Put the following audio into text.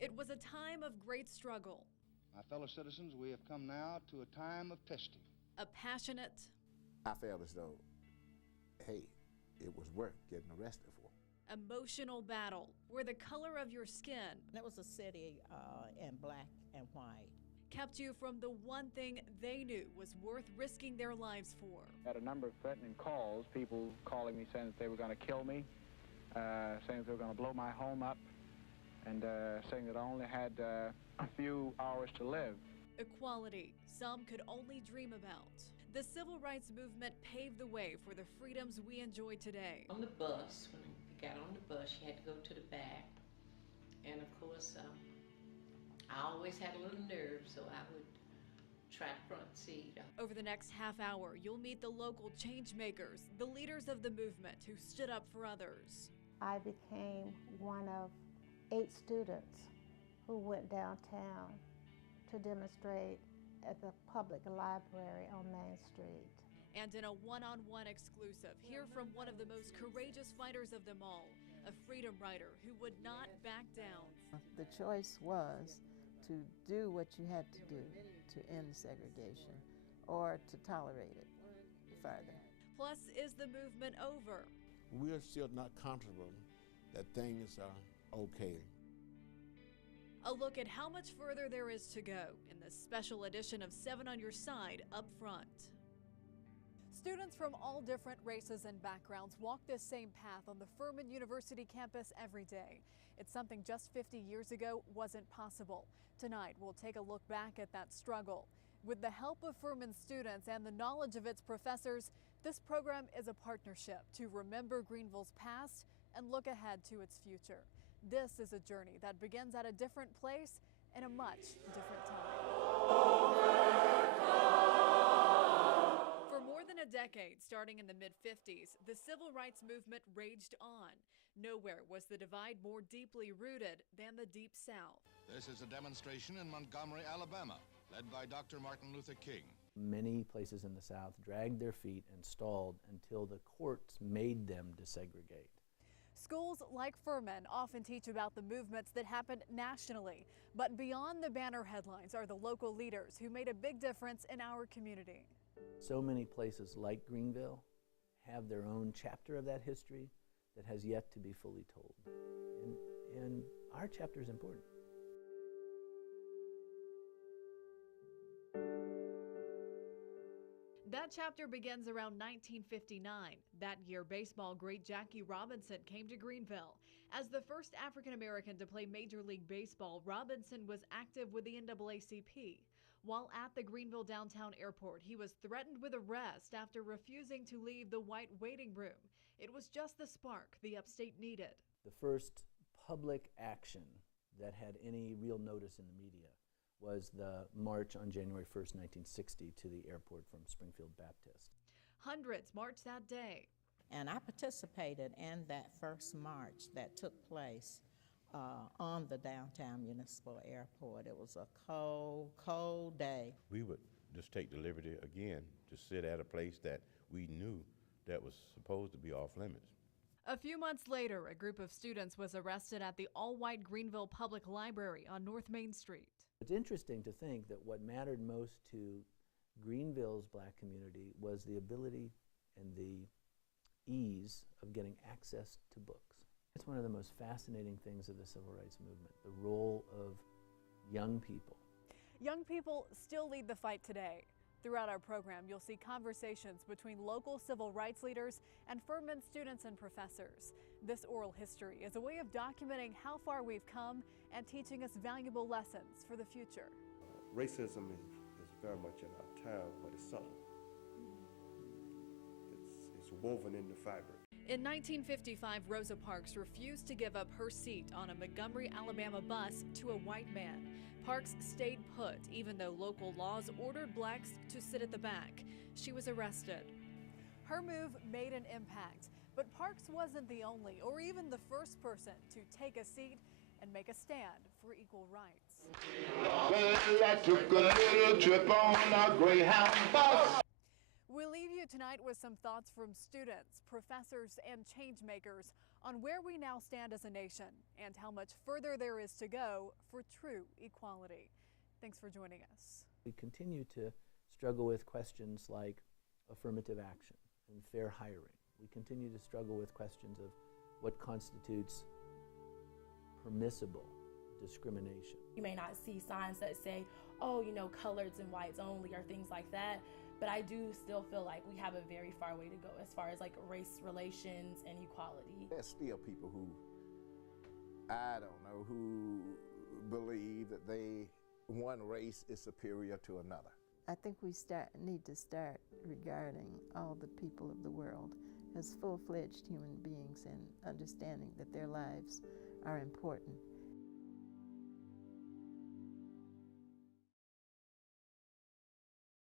It was a time of great struggle. My fellow citizens, we have come now to a time of testing. A passionate, I felt as though, hey, it was worth getting arrested for. emotional battle where the color of your skin That was a city in black and white. kept you from the one thing they knew was worth risking their lives for. I had a number of threatening calls, people calling me saying that they were going to kill me, saying that they were going to blow my home up, and saying that I only had a few hours to live. Equality, some could only dream about. The civil rights movement paved the way for the freedoms we enjoy today. On the bus, when you got on the bus, you had to go to the back. And of course, I always had a little nerve, so I would try front seat. Over the next half hour, you'll meet the local change makers, the leaders of the movement who stood up for others. I became one of 8 students who went downtown to demonstrate at the public library on Main Street. And in a one-on-one exclusive, hear from one of the most courageous fighters of them all, a freedom rider who would not back down. The choice was to do what you had to do to end segregation or to tolerate it further. Plus, is the movement over? We're still not comfortable that things are okay. A look at how much further there is to go in this special edition of 7 on Your Side Up Front. Students from all different races and backgrounds walk this same path on the Furman University campus every day. It's something just 50 years ago wasn't possible. Tonight, we'll take a look back at that struggle. With the help of Furman students and the knowledge of its professors, this program is a partnership to remember Greenville's past and look ahead to its future. This is a journey that begins at a different place in a much different time. For more than a decade, starting in the mid-50s, the civil rights movement raged on. Nowhere was the divide more deeply rooted than the Deep South. This is a demonstration in Montgomery, Alabama, led by Dr. Martin Luther King. Many places in the South dragged their feet and stalled until the courts made them desegregate. Schools like Furman often teach about the movements that happened nationally, but beyond the banner headlines are the local leaders who made a big difference in our community. So many places like Greenville have their own chapter of that history that has yet to be fully told. And our chapter is important. That chapter begins around 1959. That year, baseball great Jackie Robinson came to Greenville. As the first African-American to play Major League Baseball, Robinson was active with the NAACP. While at the Greenville downtown airport, he was threatened with arrest after refusing to leave the white waiting room. It was just the spark the upstate needed. The first public action that had any real notice in the media was the march on January 1st, 1960 to the airport from Springfield Baptist. Hundreds marched that day. And I participated in that first march that took place on the downtown municipal airport. It was a cold, cold day. We would just take the liberty again to sit at a place that we knew that was supposed to be off limits. A few months later, a group of students was arrested at the all-white Greenville Public Library on North Main Street. It's interesting to think that what mattered most to Greenville's black community was the ability and the ease of getting access to books. It's one of the most fascinating things of the civil rights movement, the role of young people. Young people still lead the fight today. Throughout our program, you'll see conversations between local civil rights leaders and Furman students and professors. This oral history is a way of documenting how far we've come and teaching us valuable lessons for the future. Racism is very much in our town, but it's subtle. It's woven in the fabric. In 1955, Rosa Parks refused to give up her seat on a Montgomery, Alabama bus to a white man. Parks stayed put, even though local laws ordered blacks to sit at the back. She was arrested. Her move made an impact, but Parks wasn't the only or even the first person to take a seat and make a stand for equal rights. Well, I took a little trip on a Greyhound bus. We'll leave you tonight with some thoughts from students, professors, and change makers on where we now stand as a nation and how much further there is to go for true equality. Thanks for joining us. We continue to struggle with questions like affirmative action and fair hiring. We continue to struggle with questions of what constitutes permissible discrimination. You may not see signs that say, oh, you know, coloreds and whites only or things like that, but I do still feel like we have a very far way to go as far as like race relations and equality. There's still people who, I don't know, who believe that one race is superior to another. I think we need to start regarding all the people of the world as full-fledged human beings and understanding that their lives are important